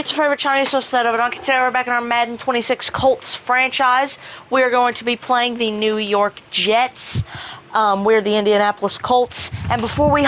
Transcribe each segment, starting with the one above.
it's your favorite Chinese instead of a donkey. Today we're back in our Madden 26 Colts franchise. We are going to be playing the New York Jets. We're the Indianapolis Colts. And before we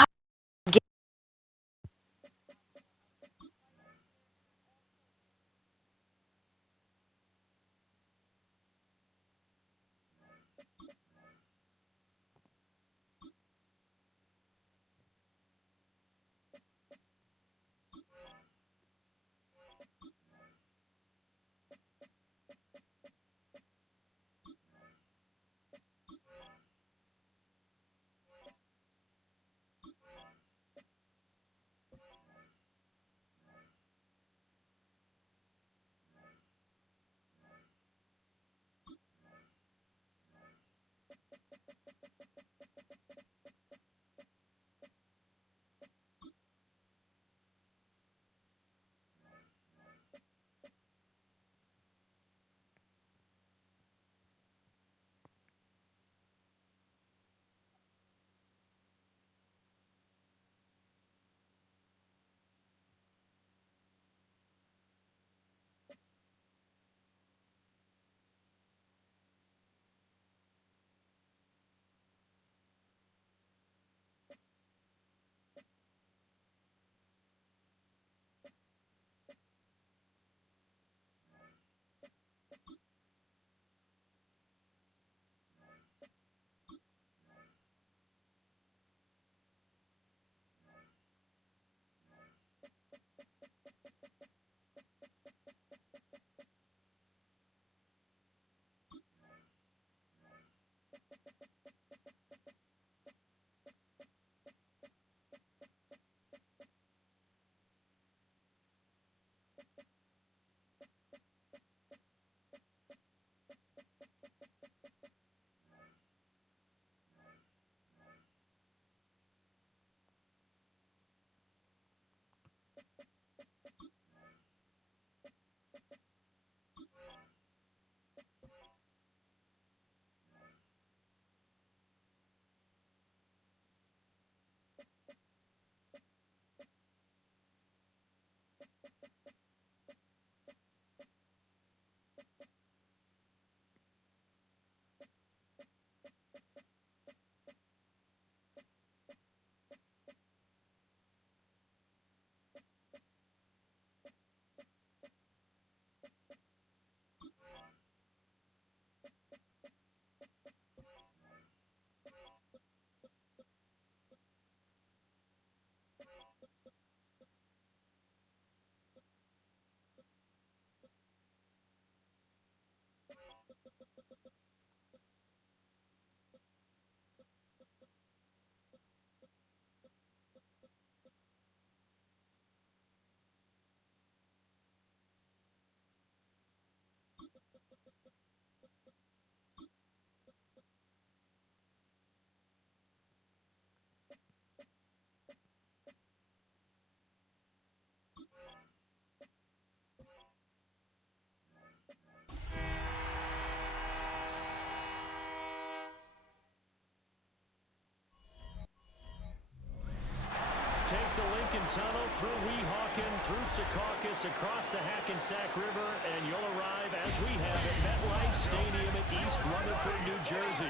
take the Lincoln Tunnel through Weehawken, through Secaucus, across the Hackensack River, and you'll arrive, as we have, at MetLife Stadium at East Rutherford, New Jersey.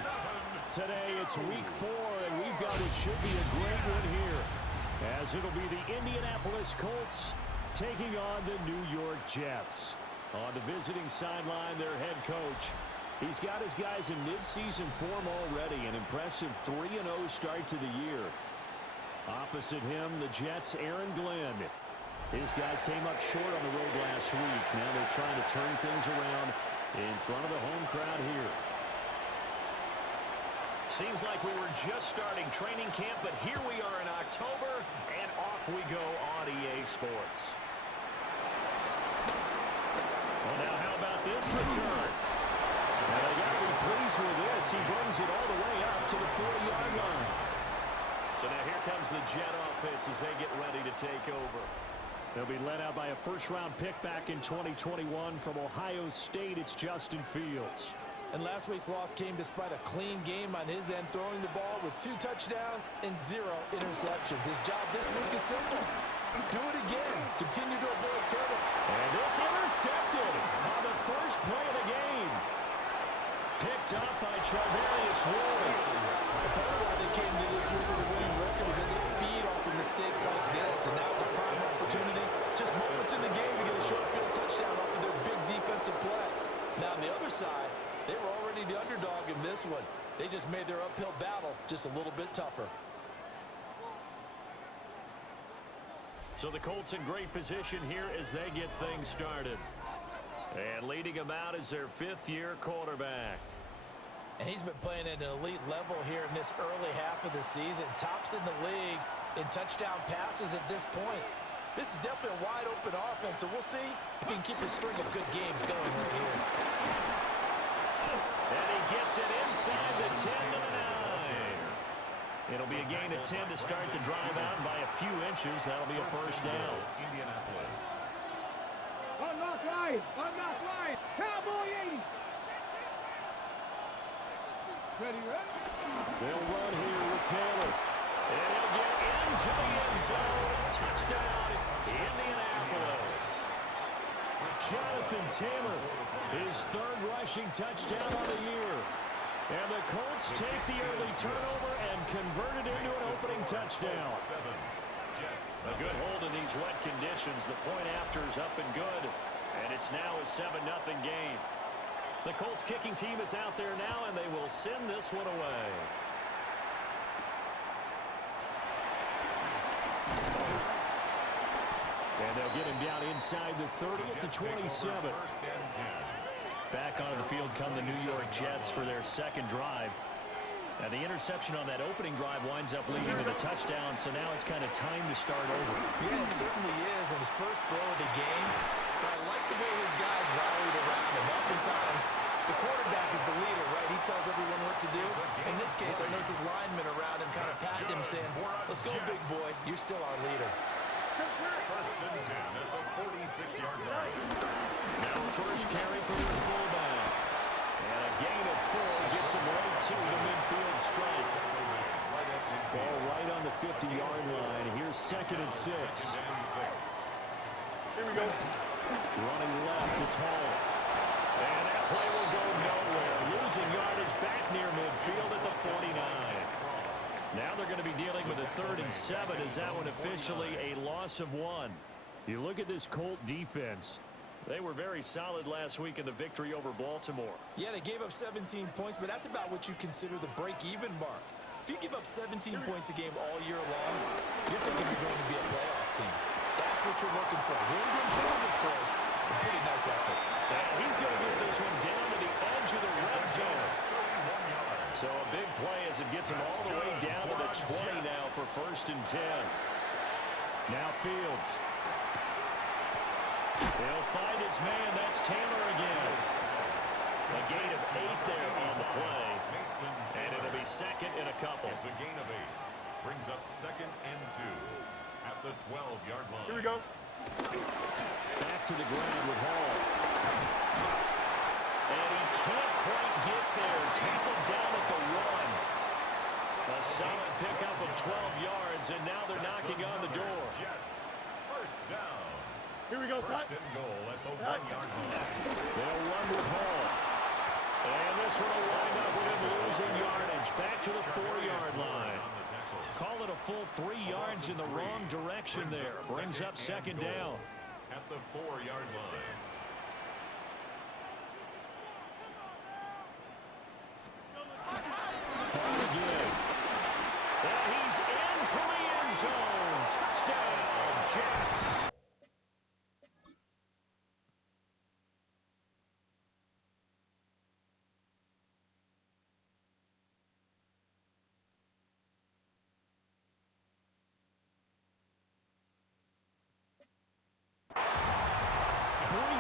Today, it's Week 4, and we've got what should be a great one here, as it'll be the Indianapolis Colts taking on the New York Jets. On the visiting sideline, their head coach. He's got his guys in mid-season form already, an impressive 3-0 start to the year. Opposite him, the Jets' Aaron Glenn. His guys came up short on the road last week. Now they're trying to turn things around in front of the home crowd here. Seems like we were just starting training camp, but here we are in October, and off we go on EA Sports. Well, now how about this return? And I got to be pleased with this. He brings it all the way up to the 40-yard line. So now here comes the Jet offense as they get ready to take over. They'll be led out by a first-round pick back in 2021 from Ohio State. It's Justin Fields. And last week's loss came despite a clean game on his end, throwing the ball with 2 touchdowns and 0 interceptions. His job this week is simple. Do it again. Continue to avoid turnovers. And picked off by Charvarius Ward. Part of why they came to this week with a winning record was that they feed off of mistakes like this, and now it's a prime opportunity. Just moments in the game to get a short field touchdown off of their big defensive play. Now, on the other side, they were already the underdog in this one. They just made their uphill battle just a little bit tougher. So the Colts in great position here as they get things started. And leading them out is their fifth-year quarterback. And he's been playing at an elite level here in this early half of the season. Tops in the league in touchdown passes at this point. This is definitely a wide-open offense, and we'll see if he can keep the string of good games going right here. And he gets it inside the 10 to the 9. It'll be a gain of 10 to start the drive out by a few inches. That'll be a first down. Indianapolis. Unlock line, Cowboy 80. Ready? They'll run here with Taylor. And he'll get into the end zone. Touchdown, Indianapolis. Jonathan Taylor, his third rushing touchdown of the year. And the Colts take the early turnover and convert it into an opening touchdown. A good hold in these wet conditions. The point after is up and good. And it's now a 7-0 game. The Colts kicking team is out there now, and they will send this one away. And they'll get him down inside the 30 at the 27. Back onto the field come the New York Jets for their second drive. And the interception on that opening drive winds up leading to the touchdown, so now it's kind of time to start over. Yeah, it certainly is, and his first throw of the game. But I like the way his guys rallied around him. Oftentimes, the quarterback is the leader, right? He tells everyone what to do. In this case, I notice his linemen around him kind of patting him, saying, let's go, big boy. You're still our leader. First and 10 at the 46-yard line. Now first carry for the fullback. And a gain of 4 gets him right to the midfield stripe. Ball right on the 50-yard line. Here's 2nd and 6. Here we go. Running left, it's Hall. And that play will go nowhere. Losing yardage back near midfield at the 49. Now they're going to be dealing with a 3rd and 7 as that one officially a loss of 1. You look at this Colt defense. They were very solid last week in the victory over Baltimore. Yeah, they gave up 17 points, but that's about what you consider the break-even mark. If you give up 17 points a game all year long, you're thinking you're going to be a playoff team. That's what you're looking for. Room to improve, of course. A pretty nice effort. And he's going to get this one down to the edge of the red zone. So a big play as it gets him all the way down to the 20 now for 1st and 10. Now Fields. They'll find his man. That's Taylor again. A gain of 8 there on the play. And it'll be 2nd and a couple. It's a gain of 8. Brings up 2nd and 2 at the 12-yard line. Here we go. Back to the ground with Hall. And he can't quite get there. Tackled down at the 1. A solid pickup of 12 yards, and now they're knocking on the door. Jets. First down. Here we go, son. First and goal at the 1-yard line. They'll run with Hall. And this one will wind up with him losing yardage. Back to the 4-yard line. Call it a full 3 yards in the wrong direction there. Brings up 2nd down. At the 4-yard line. Hall again. And he's into the end zone. Touchdown, Jets.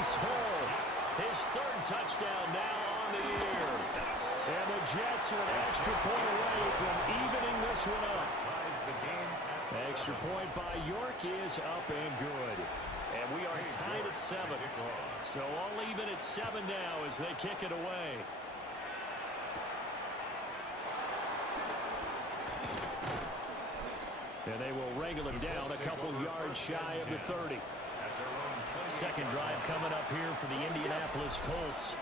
Hall, his 3rd touchdown now on the year. And the Jets are an extra point away from evening this one up. Extra point by York is up and good. And we are tied at 7. So all even at 7 now as they kick it away. And they will wrangle him down a couple yards shy of the 30. Second drive coming up here for the Indianapolis Colts.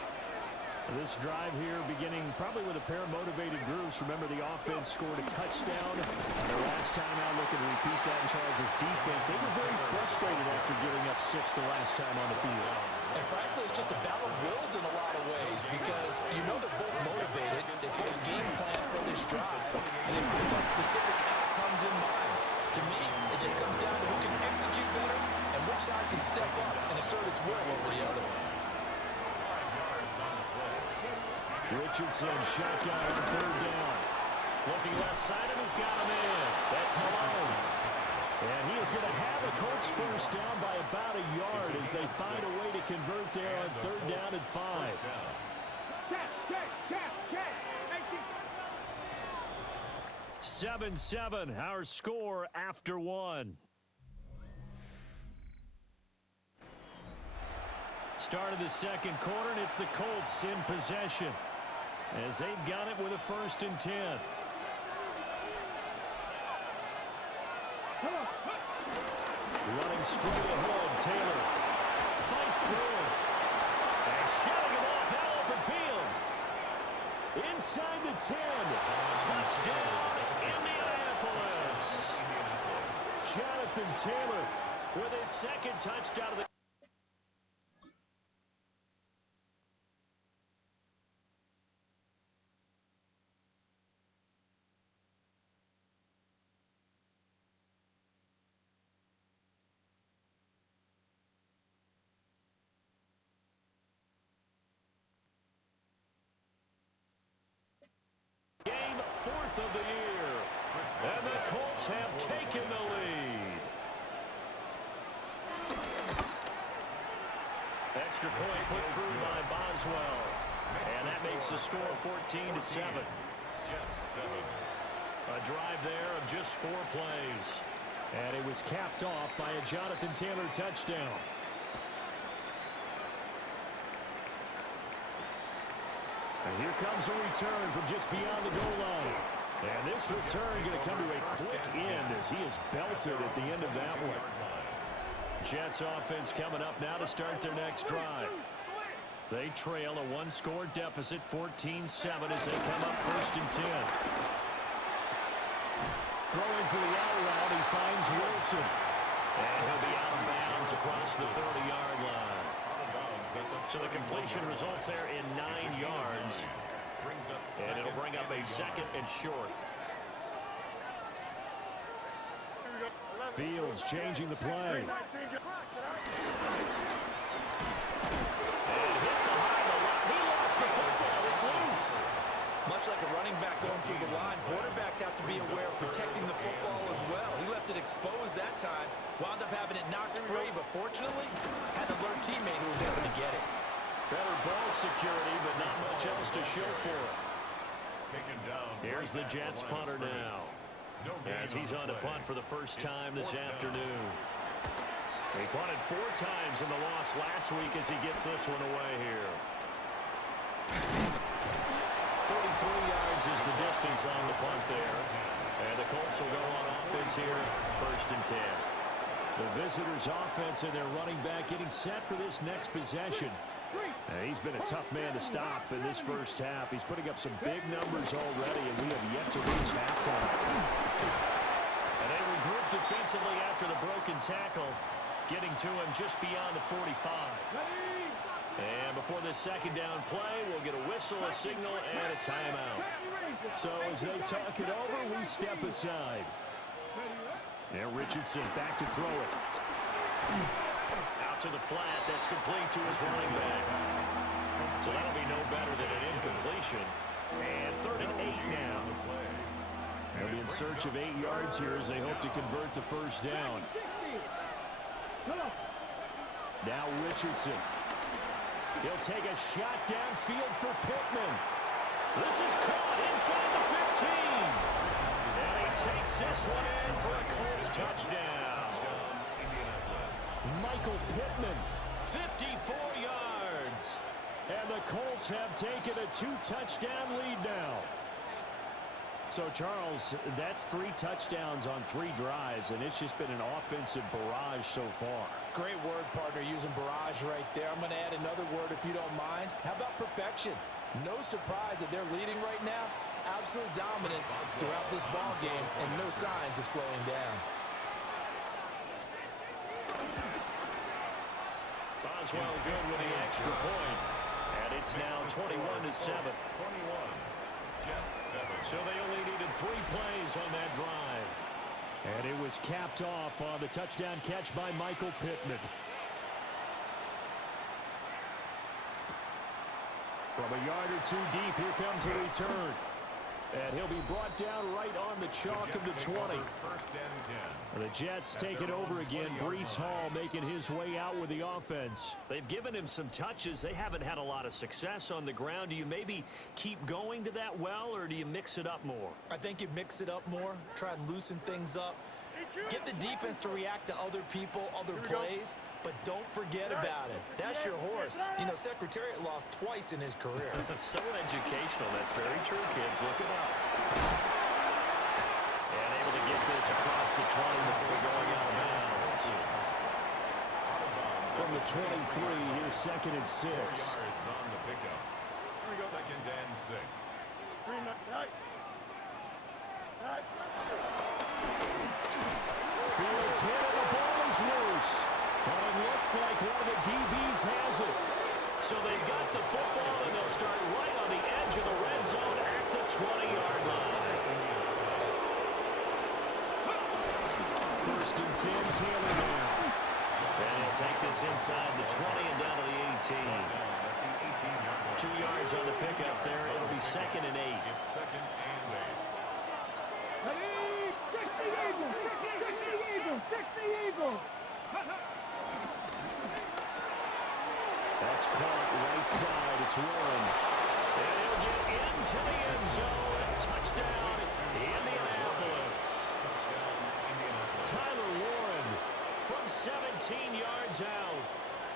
This drive here beginning probably with a pair of motivated groups. Remember, the offense scored a touchdown their last time out. Looking to repeat that in Charles' defense. They were very frustrated after giving up 6 the last time on the field. And frankly, it's just a battle of wills in a lot of ways because you know they're both motivated. They both game plan for this drive. And they both have specific outcomes in mind. To me, it just comes down to who can execute better and which side can step up and assert its will over the other. Richardson, shotgun on 3rd down. Looking left side, and he's got him in. That's Malone. And he is going to have the Colts first down by about a yard as they find a way to convert there on 3rd down and 5. 7-7, our score after 1. Start of the second quarter, and it's the Colts in possession as they've got it with a 1st and 10. Running straight ahead, Taylor fights through and shutting him off, now open field. Inside the 10. Touchdown, Indianapolis. Jonathan Taylor with his 2nd touchdown of the game, 4th of the year. And the Colts have taken the lead. Extra point put through by Boswell. And that makes the score 14-7. A drive there of just 4 plays. And it was capped off by a Jonathan Taylor touchdown. And here comes a return from just beyond the goal line. And this return going to come to a quick end as he is belted at the end of that one. Jets offense coming up now to start their next drive. They trail a 1-score deficit, 14-7 as they come up 1st and 10. Throwing for the out route, he finds Wilson. And he'll be out of bounds across the 30-yard line. So the completion results there in 9 yards. And it'll bring up a 2nd and short. Fields changing the play. And hit behind the line. He lost the football. It's loose. Much like a running back going through the line, quarterbacks have to be aware of protecting the football as well. He left it exposed that time, wound up having it knocked free, but fortunately, had an alert teammate who was able to get it. Better ball security, but not much else to show for it. Here's the Jets punter now, as he's on to punt for the first time this afternoon. He punted 4 times in the loss last week as he gets this one away here. 43 yards is the distance on the punt there. And the Colts will go on offense here, 1st and 10. The visitors' offense and their running back getting set for this next possession. He's been a tough man to stop in this first half. He's putting up some big numbers already, and we have yet to reach halftime. And they regroup defensively after the broken tackle, getting to him just beyond the 45. And before this 2nd down play, we'll get a whistle, a signal, and a timeout. So as they talk it over, we step aside. And Richardson back to throw it. Out to the flat. That's complete to his running back. So that'll be no better than an incompletion. And 3rd and 8 now. They'll be in search of 8 yards here as they hope to convert the first down. Now Richardson. He'll take a shot downfield for Pittman. This is caught inside the 15. And he takes this one in for a Colts touchdown. Michael Pittman, 54 yards. And the Colts have taken a 2-touchdown lead now. So, Charles, that's 3 touchdowns on 3 drives, and it's just been an offensive barrage so far. Great word, partner, using barrage right there. I'm going to add another word if you don't mind. How about perfection? No surprise that they're leading right now. Absolute dominance throughout this ball game and no signs of slowing down. Boswell good with the extra point. And it's now 21-7. 21. Jets 7. So they only needed 3 plays on that drive. And it was capped off on the touchdown catch by Michael Pittman. From a yard or 2 deep, here comes a return. And he'll be brought down right on the chalk of the 20. First and 10. The Jets take it over again. Breece Hall making his way out with the offense. They've given him some touches. They haven't had a lot of success on the ground. Do you maybe keep going to that well, or do you mix it up more? I think you mix it up more, try and loosen things up. Get the defense to react to other people, other plays, but don't forget about it. That's your horse. You know, Secretariat lost twice in his career. So educational. That's very true, kids. Look it up. And able to get this across the 20 before going out of bounds. From the 23, here's 2nd and 6. 4 yards on the pickup. 2nd and 6. Fields hit and the ball is loose. And it looks like one of the DBs has it. So they've got the football and they'll start right on the edge of the red zone at the 20-yard line. 1st and 10, Taylor now. And he'll take this inside the 20 and down to the 18. 2 yards on the pickup there. It'll be 2nd and 8. It's 2nd and 8. That's caught right side. It's Warren. And he'll get into the end zone. Touchdown, Indianapolis. Tyler Warren from 17 yards out.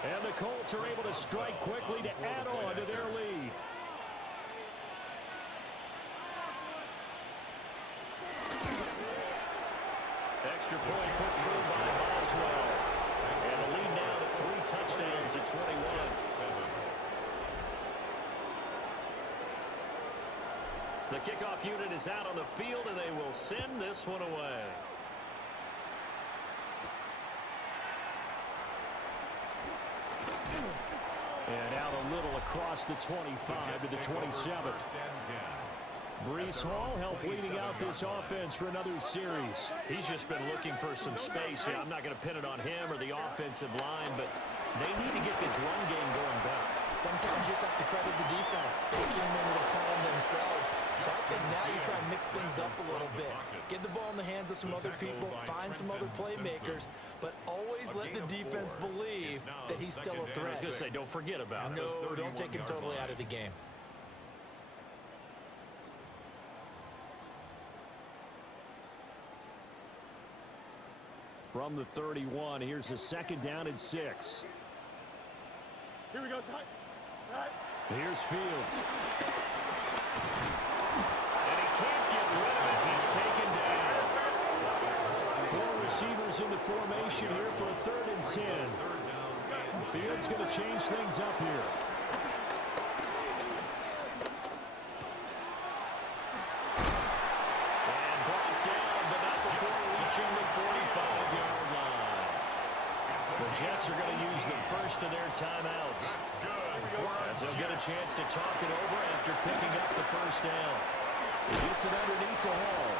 And the Colts are able to strike quickly to add on to their lead. Extra point put through by Boswell. And the lead now to 3 touchdowns at 21. The kickoff unit is out on the field, and they will send this one away. And out a little across the 25 to the 27. Breece Hall helped leading out this offense for another series. He's just been looking for some space. Yeah, I'm not going to pin it on him or the offensive line, but they need to get this run game going better. Sometimes you just have to credit the defense. They came in with a plan themselves. So I think now you try and mix things up a little bit. Get the ball in the hands of some other people, find some other playmakers, but always let the defense believe that he's still a threat. I was going to say, don't forget about it. No, don't take him totally out of the game. From the 31, here's the 2nd down and 6. Here we go, Ty. Here's Fields. And he can't get rid of it. He's taken down. 4 receivers in the formation here for a 3rd and 10. Fields going to change things up here. And brought down, but not before reaching the 45-yard line. The Jets are going to use the first of their timeouts, as they'll get a chance to talk it over after picking up the first down. He gets it underneath to Hall.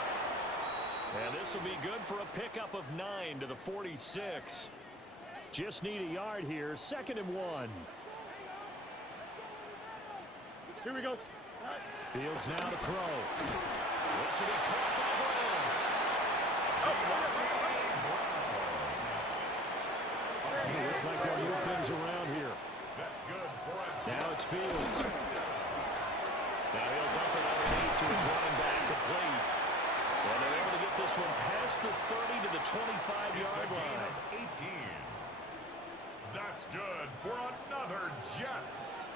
And this will be good for a pickup of 9 to the 46. Just need a yard here. 2nd and 1. Here we go. Fields now to throw. This will be caught by Brown. Looks like they'll move things around here. That's good. Now it's Fields. Now he'll dump it underneath to his running back, complete. And they're able to get this one past the 30 to the 25-yard line. 18. That's good for another Jets.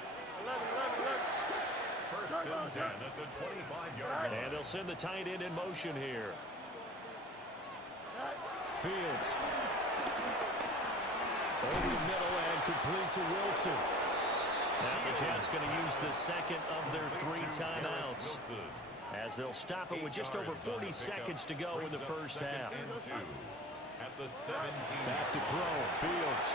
1st and 10 at the 25-yard line. And they'll send the tight end in motion here. Fields. Over the middle and complete to Wilson. Now the Jets going to use the second of their 3 timeouts, as they'll stop it with just over 40 seconds to go in the first half. At the 17. Back to throw. Fields.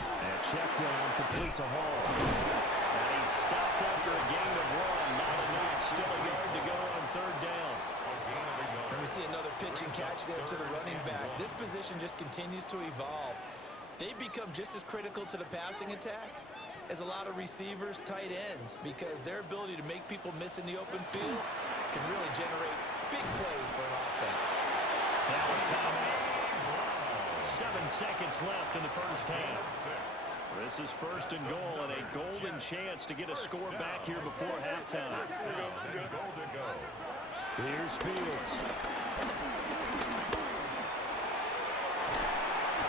And check down, complete to Hall. And he's stopped after a gain of 1. Not enough. Still a yard to go on 3rd down. And we see another pitch and catch there to the running back. This position just continues to evolve. They become just as critical to the passing attack as a lot of receivers, tight ends, because their ability to make people miss in the open field can really generate big plays for an offense. Now a timeout. 7 seconds left in the first half. This is 1st and goal, and a golden chance to get a score back here before halftime. Here's Fields.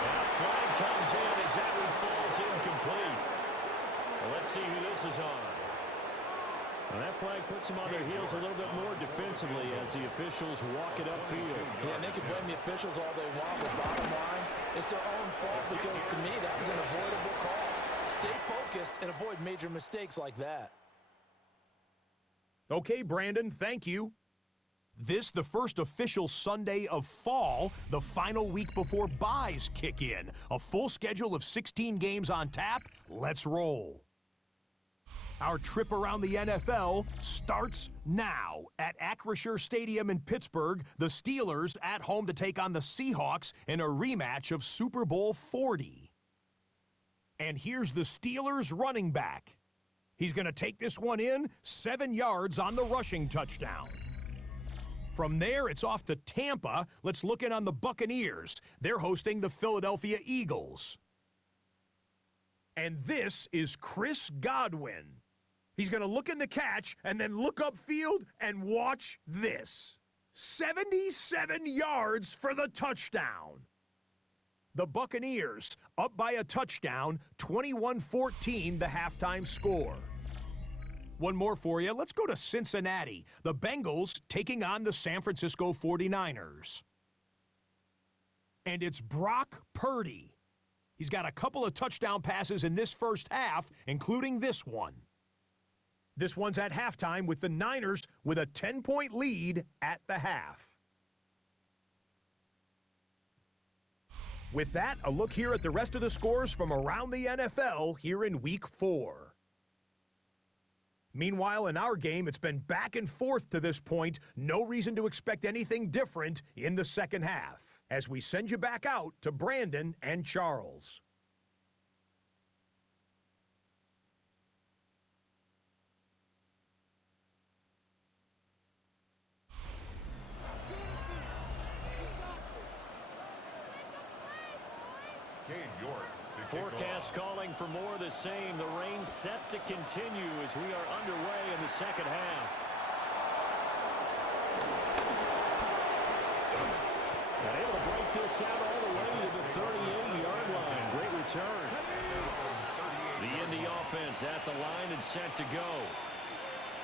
And a flag comes in as that one falls incomplete. Well, let's see who this is on. Well, that flag puts them on their heels a little bit more defensively as the officials walk it upfield. Yeah, and they can blame the officials all they want, but bottom line, it's their own fault because, to me, that was an avoidable call. Stay focused and avoid major mistakes like that. Okay, Brandon, thank you. This, the first official Sunday of fall, the final week before byes kick in. A full schedule of 16 games on tap. Let's roll. Our trip around the NFL starts now. At Acrisure Stadium in Pittsburgh, the Steelers at home to take on the Seahawks in a rematch of Super Bowl 40. And here's the Steelers running back. He's going to take this one in, 7 yards on the rushing touchdown. From there, it's off to Tampa. Let's look in on the Buccaneers. They're hosting the Philadelphia Eagles. And this is Chris Godwin. He's going to look in the catch and then look upfield and watch this. 77 yards for the touchdown. The Buccaneers up by a touchdown, 21-14 the halftime score. One more for you. Let's go to Cincinnati. The Bengals taking on the San Francisco 49ers. And it's Brock Purdy. He's got a couple of touchdown passes in this first half, including this one. This one's at halftime with the Niners with a 10-point lead at the half. With that, a look here at the rest of the scores from around the NFL here in Week 4. Meanwhile, in our game, it's been back and forth to this point. No reason to expect anything different in the second half, as we send you back out to Brandon and Charles. Forecast calling for more of the same. The rain set to continue as we are underway in the second half. And able to break this out all the way to the 38-yard line. Great return. The Indy offense at the line and set to go.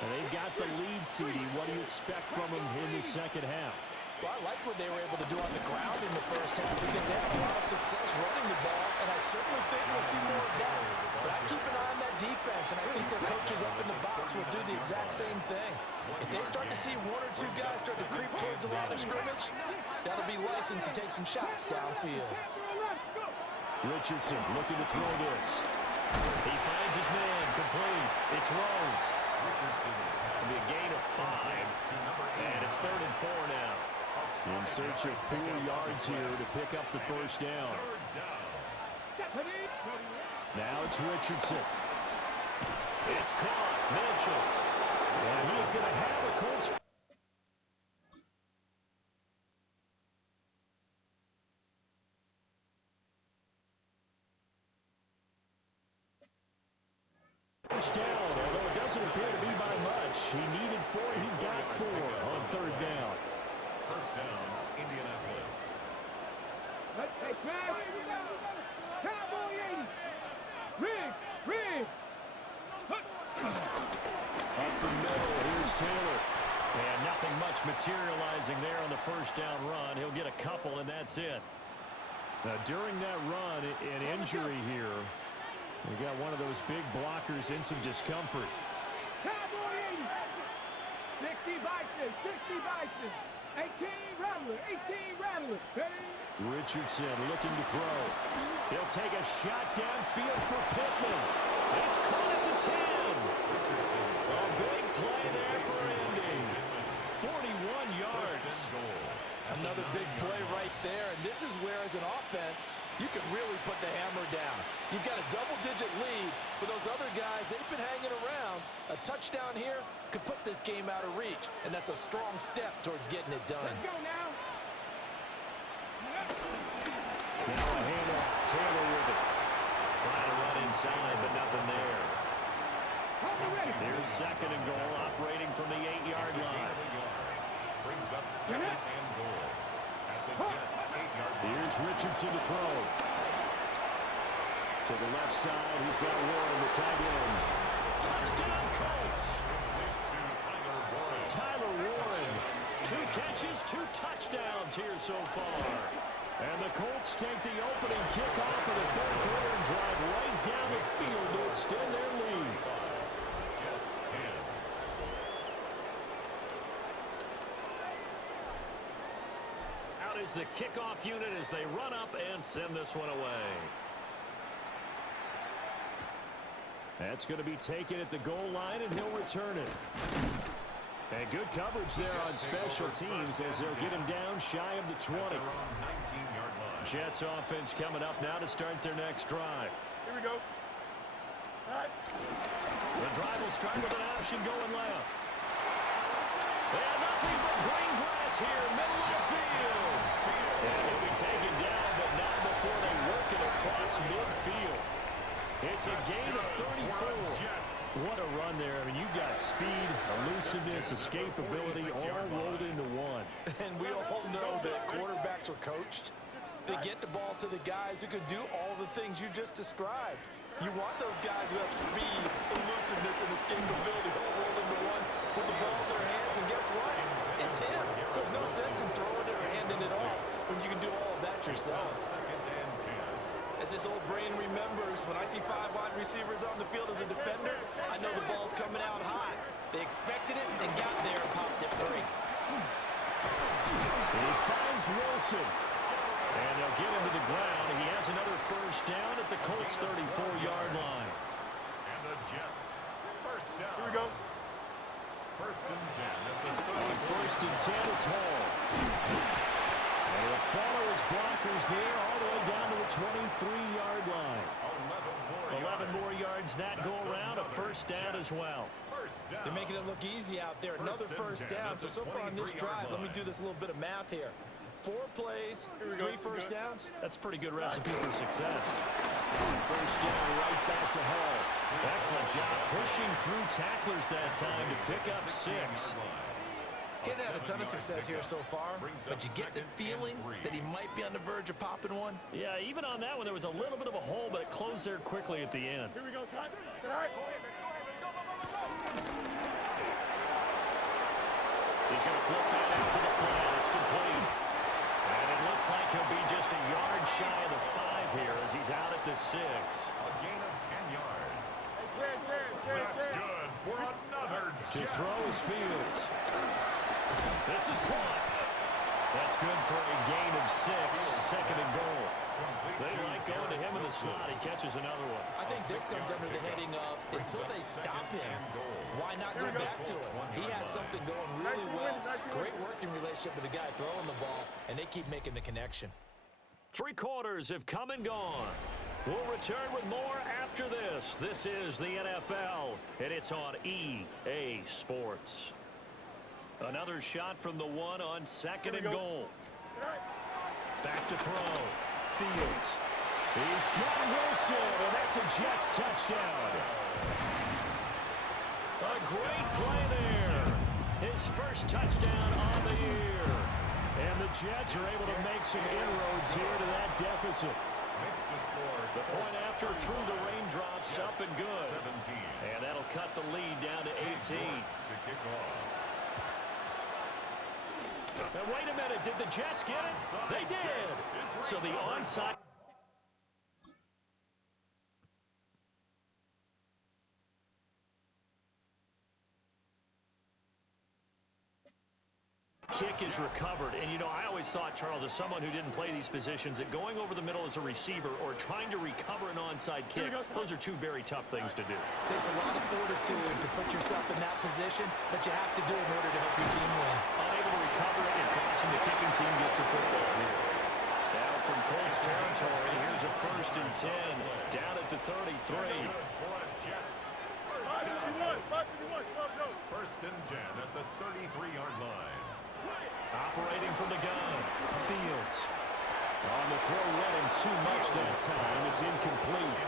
And they've got the lead, CD. What do you expect from them in the second half? Well, I like what they were able to do on the ground in the first half because they had a lot of success running the ball, and I certainly think we'll see more of that. But I keep an eye on that defense, and I think their coaches up in the box will do the exact same thing. If they start to see 1 or 2 guys start to creep towards the line of scrimmage, that'll be licensed to take some shots downfield. Richardson looking to throw this. He finds his man, complete. It's Rhodes. It'll be a gain of 5, and it's 3rd and 4 now. In search of 4 yards here to pick up the first down. Now it's Richardson. It's caught. Mitchell. And he is going to have the Colts. First down, although it doesn't appear to be by much. He needed 4, he got 4 on 3rd down. First down, Indianapolis. Hey, Cowboy 80. Rig. Up the middle, here's Taylor. And nothing much materializing there on the first down run. He'll get a couple, and that's it. Now, during that run, an injury here. You got one of those big blockers in some discomfort. Cowboy 80. 60 Bison, 60 Bison. 18 Rattler, 18 Rattler. Ready? Richardson looking to throw. He'll take a shot downfield for Pittman. It's caught at the 10. A big play there for Andy. 41 yards. Another big play right there, and this is where, as an offense, you can really put the hammer down. You've got a double-digit lead, but those other guys, they've been hanging around. A touchdown here could put this game out of reach, and that's a strong step towards getting it done. Let's go now. Now a handoff. Taylor with it. Trying to run inside, but nothing there. Here's second and goal, operating from the 8-yard line. Brings up second and goal at the Jets' 8-yard line. Here's Richardson to throw. To the left side, he's got Warren, the tight end. Touchdown, Colts! Tyler Warren. 2 catches, 2 touchdowns here so far. And the Colts take the opening kickoff of the third quarter and drive right down the field to extend their lead. Jets 10. Out is the kickoff unit as they run up and send this one away. That's going to be taken at the goal line, and he'll return it. And good coverage there on special teams as they'll get him down shy of the 20. Jets offense coming up now to start their next drive. Here we go. All right. The drive will start with an option going left. They have nothing but green grass here, middle of the field. And he'll be taken down, but not before they work it across midfield. It's a gain of 34. What a run there. I mean, you've got speed, elusiveness, escapability all rolled into one. And we all know that quarterbacks are coached. They get the ball to the guys who can do all the things you just described. You want those guys who have speed, elusiveness, and escapability all rolled into one with the ball in their hands. And guess what? It's him. So there's no sense in throwing it or handing it off when you can do all of that yourself. As this old brain remembers, when I see 5 wide receivers on the field as a defender, I know the ball's coming out high. They expected it and got there and popped it free. He finds Wilson. And they'll get him to the ground. He has another first down at the Colts' 34-yard line. And the Jets, first down. Here we go. First and 10 at the 34. On first and 10, it's Hall. And he'll follow his blockers there all the way down to the 23-yard line. 11 more yards that go around, a first down as well. They're making it look easy out there. Another first down. So far on this drive, let me do this little bit of math here. 4 plays, 3 first downs. That's a pretty good recipe for success. First down right back to Hall. Excellent job pushing through tacklers that time to pick up 6. He hasn't had a ton of success here so far, but you get the feeling that he might be on the verge of popping one. Yeah, even on that one, there was a little bit of a hole, but it closed there quickly at the end. Here we go, Side. Side. He's going to flip that out to the flat. It's complete. And it looks like he'll be just a yard shy of the 5 here as he's out at the 6. A gain of 10 yards. That's Good for another To throw is Fields. This is caught. That's good for a gain of 6, second and goal. They like going to him in the slot. He catches another one. I think this comes under the heading of until they stop him, why not go back to it? He has something going really well. Great working relationship with the guy throwing the ball, and they keep making the connection. 3 quarters have come and gone. We'll return with more after this. This is the NFL, and it's on EA Sports. Another shot from the 1 on second and goal. Back to throw. Fields. He's got Wilson, and that's a Jets touchdown. A great play there. His first touchdown on the year. And the Jets are able to make some inroads here to that deficit. Makes the score. The point after through the raindrops, up and good. 17. And that'll cut the lead down to 18. To kick off. Now, wait a minute. Did the Jets get it? They did. So the onside. Kick is recovered, and you know, I always thought, Charles, as someone who didn't play these positions, that going over the middle as a receiver or trying to recover an onside kick, those are two very tough things to do. It takes a lot of fortitude to put yourself in that position, but you have to do it in order to help your team win. Unable to recover it, and costing the kicking team gets the football here. Now from Colts territory, here's a 1st and 10, down at the 33. For a Jets. 551, 12 go. 1st and 10 at the 33-yard line. Operating from the gun, Fields. On the throw, running too much that time. It's incomplete.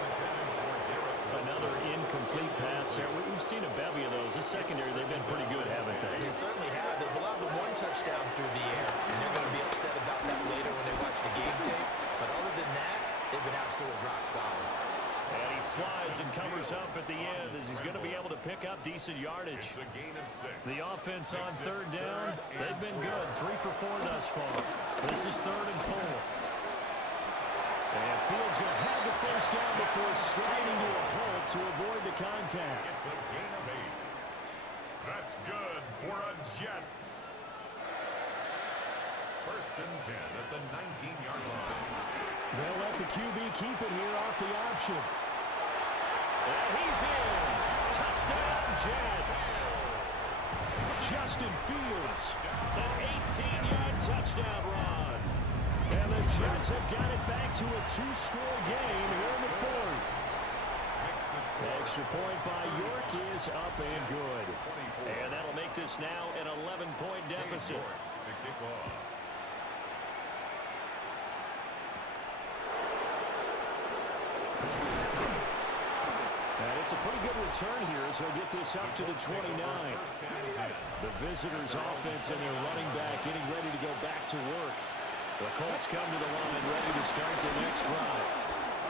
Another incomplete pass there. We've seen a bevy of those. This secondary, they've been pretty good, haven't they? They certainly have. They've allowed the 1 touchdown through the air, and they're going to be upset about that later when they watch the game tape. But other than that, they've been absolutely rock solid. And he slides and covers up at the end as he's going to be able to pick up decent yardage. It's a gain of 6. The offense on 3rd down, they've been good. 3 for 4 thus far. This is 3rd and 4. And Fields going to have the 1st down before sliding to a halt to avoid the contact. It's a gain of 8. That's good for a Jets. 1st and 10 at the 19-yard line. They'll let the QB keep it here off the option. And he's in. Touchdown, Jets. Justin Fields, an 18-yard touchdown run. And the Jets have got it back to a 2-score game here in the 4th. Extra point by York is up and good. And that'll make this now an 11-point deficit. To kick off. And it's a pretty good return here as he'll get this up to the 29. The visitors' offense and their running back getting ready to go back to work. The Colts come to the line ready to start the next drive.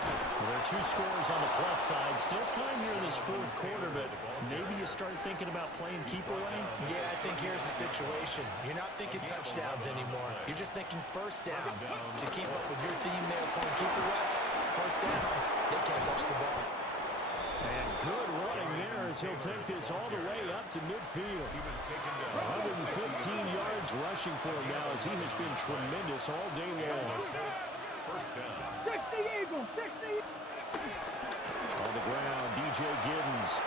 There are 2 scores on the plus side. Still time here in this 4th quarter, but maybe you start thinking about playing keep away? Yeah, I think here's the situation. You're not thinking touchdowns anymore. You're just thinking 1st downs. To keep up with your theme there, playing keep away, 1st downs, they can't touch the ball. And good running there as he'll take this all the way up to midfield. 115 yards rushing for him now as he has been tremendous all day long. 1st down. 60 Eagles, 60. On the ground, DJ Giddens.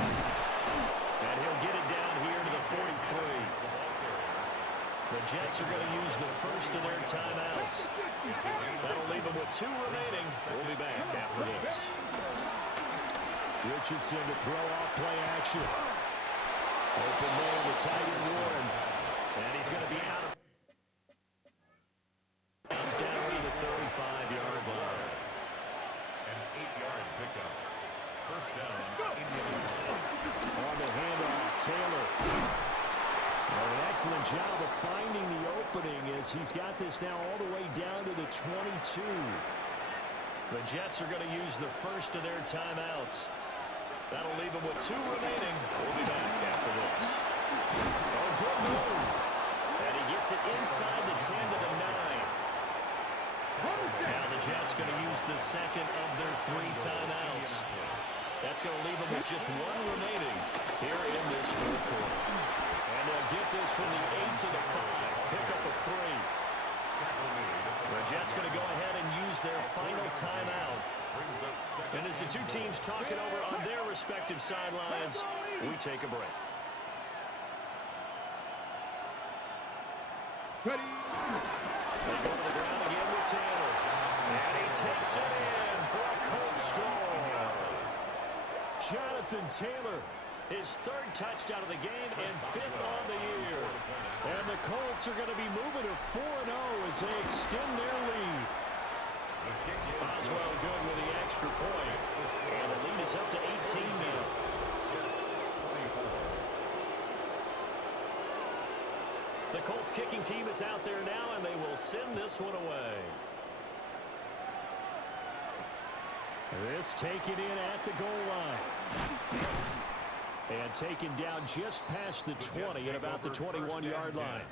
And he'll get it down here to the 43. The Jets are going to use the 1st of their timeouts. That'll leave them with 2 remaining. We'll be back after this. Richardson to throw off play action. Open man to tight end Warren. And he's going to be out of bounds down to the 35-yard line. An 8-yard pickup. 1st down. On the handoff, Taylor. An excellent job of finding the opening as he's got this now all the way down to the 22. The Jets are going to use the 1st of their timeouts. That'll leave them with 2 remaining. We'll be back after this. Oh, good move. And he gets it inside the 10 to the 9. Now the Jets going to use the 2nd of their 3 timeouts. That's going to leave them with just 1 remaining here in this 4th quarter. And they'll get this from the 8 to the 5. Pick up a 3. The Jets going to go ahead and use their final timeout. And as the 2 teams talk it over on their respective sidelines, we take a break. Ready. They go to the ground again with Taylor. And he takes it in for a Colts score. Jonathan Taylor, his 3rd touchdown of the game and 5th on the year. And the Colts are going to be moving to 4-0 as they extend their lead. Oswell good with the extra point. And the lead is up to 18 now. The Colts kicking team is out there now, and they will send this one away. This taken in at the goal line. And taken down just past the 20 at about the 21-yard line.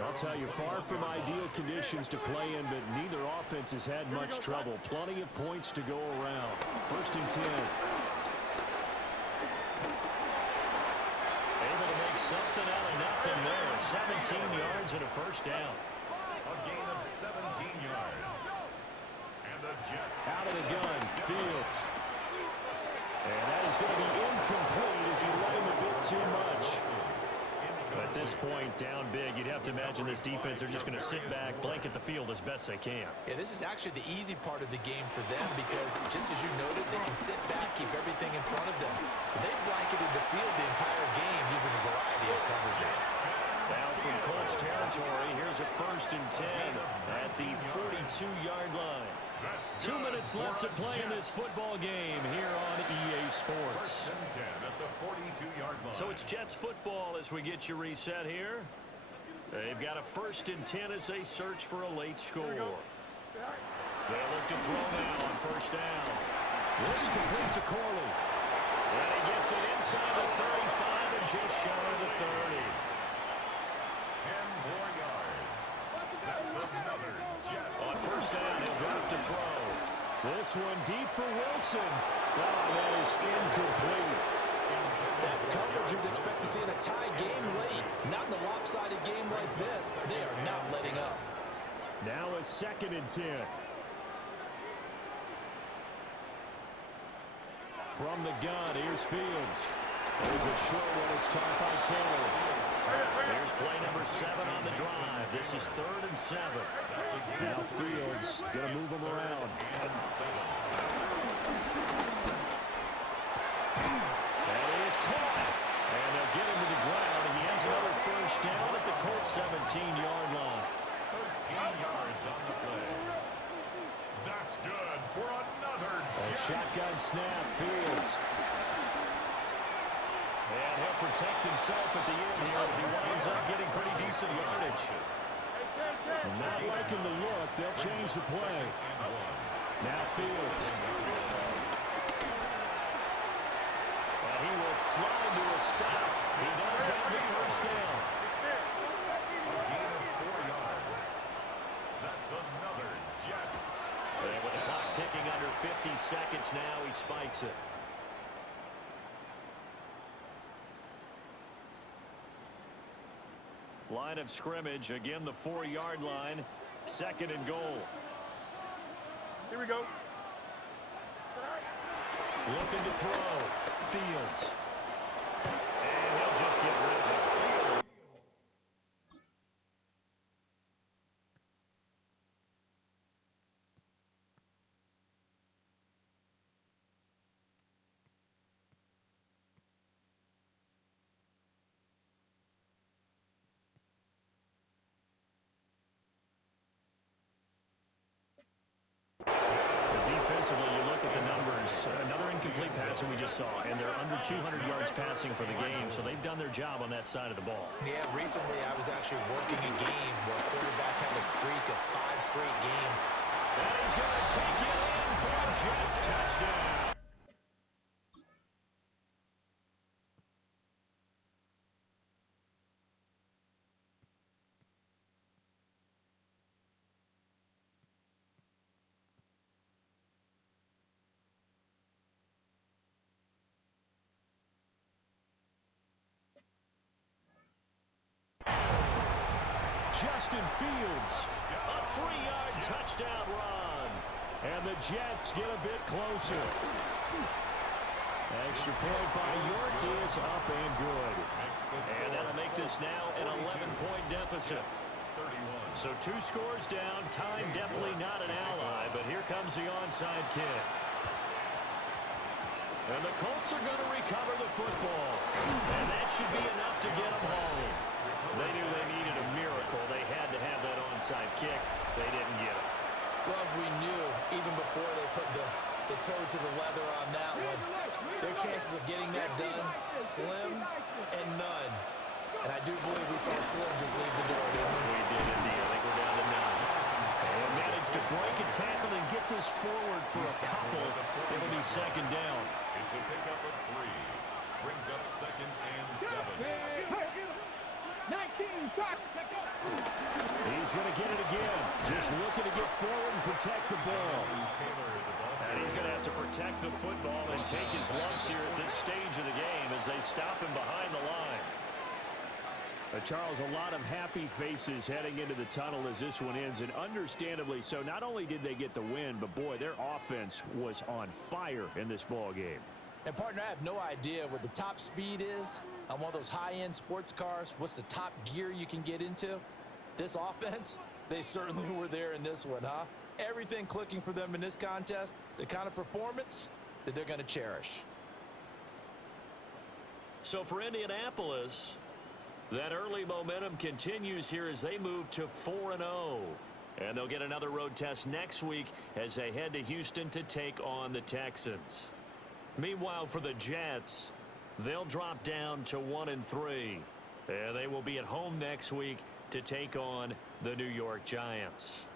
I'll tell you, far from ideal conditions to play in, but neither offense has had much trouble. Plenty of points to go around. 1st and 10. Able to make make something out of nothing there. 17 yards and a first down. A gain of 17 yards. And the Jets. Out of the gun, Fields. And that is going to be incomplete as he let him a bit too much. But at this point, down big, you'd have to imagine this defense are just going to sit back, blanket the field as best they can. Yeah, this is actually the easy part of the game for them because, just as you noted, they can sit back, keep everything in front of them. But they've blanketed the field the entire game using a variety of coverages. Now from Colts territory, here's a 1st and 10 at the 42-yard line. 2 minutes left to play in this football game here on EA Sports. 1st and 10 at the 42-yard line. So it's Jets football as we get you reset here. They've got a 1st and 10 as they search for a late score. They look to throw now on 1st down. This complete to Corley. And he gets it inside the 35 and just shy of the 30. 10 more yards. That's another Jet. On 1st down, he'll drop to throw. This one deep for Wilson. Oh, that is incomplete. That's coverage you'd expect to see in a tie game late. Not in a lopsided game like this. They are not letting up. Now a 2nd and 10. From the gun, here's Fields. There's a short one. It's caught by Taylor. There's play number 7 on the drive. This is 3rd and 7. Now Fields going to move him around. That is caught. And they'll get him to the ground. He has another 1st down at the Colts 17-yard line. 13 yards on the play. That's good for another A Jet. shotgun snap, Fields. And he'll protect himself at the end here as he winds up getting pretty decent yardage. Not liking the look. They'll change the play. Now Fields. And he will slide to a stop. He does have the 1st down. A gain of 4 yards. That's another Jets. And with the clock ticking under 50 seconds now, he spikes it. Line of scrimmage, again the 4-yard line, 2nd and goal. Here we go. Looking to throw, Fields. And he'll just get rid of it. Defensively, you look at the numbers. Another incomplete passer we just saw, and they're under 200 yards passing for the game, so they've done their job on that side of the ball. Yeah, recently I was actually working a game where a quarterback had a streak of 5 straight games. And he's going to take it in for a Jets touchdown. Justin Fields, a 3-yard touchdown run. And the Jets get a bit closer. Extra point by York is up and good. And that'll make this now an 11-point deficit. So 2 scores down. Time definitely not an ally, but here comes the onside kick. And the Colts are going to recover the football. And that should be enough to get them home. They knew they needed a miracle. They had to have that onside kick. They didn't get it. Well, as we knew, even before they put the toe to the leather on that one, their chances of getting that done, slim and none. And I do believe we saw Slim just leave the door, didn't we? We did indeed. I think we're down to none. And managed to break a tackle and get this forward for a couple. It'll be 2nd down. It's a pickup of 3. Brings up 2nd and 7. 19, shot, He's going to get it again. Just looking to get forward and protect the ball. And he's going to have to protect the football and take his lumps here at this stage of the game as they stop him behind the line. Charles, a lot of happy faces heading into the tunnel as this one ends, and understandably so. Not only did they get the win, but boy, their offense was on fire in this ball game. And partner, I have no idea what the top speed is on one of those high-end sports cars. What's the top gear you can get into? This offense, they certainly were there in this one, huh? Everything clicking for them in this contest, the kind of performance that they're going to cherish. So for Indianapolis, that early momentum continues here as they move to 4-0. And they'll get another road test next week as they head to Houston to take on the Texans. Meanwhile, for the Jets, they'll drop down to 1-3. And they will be at home next week to take on the New York Giants.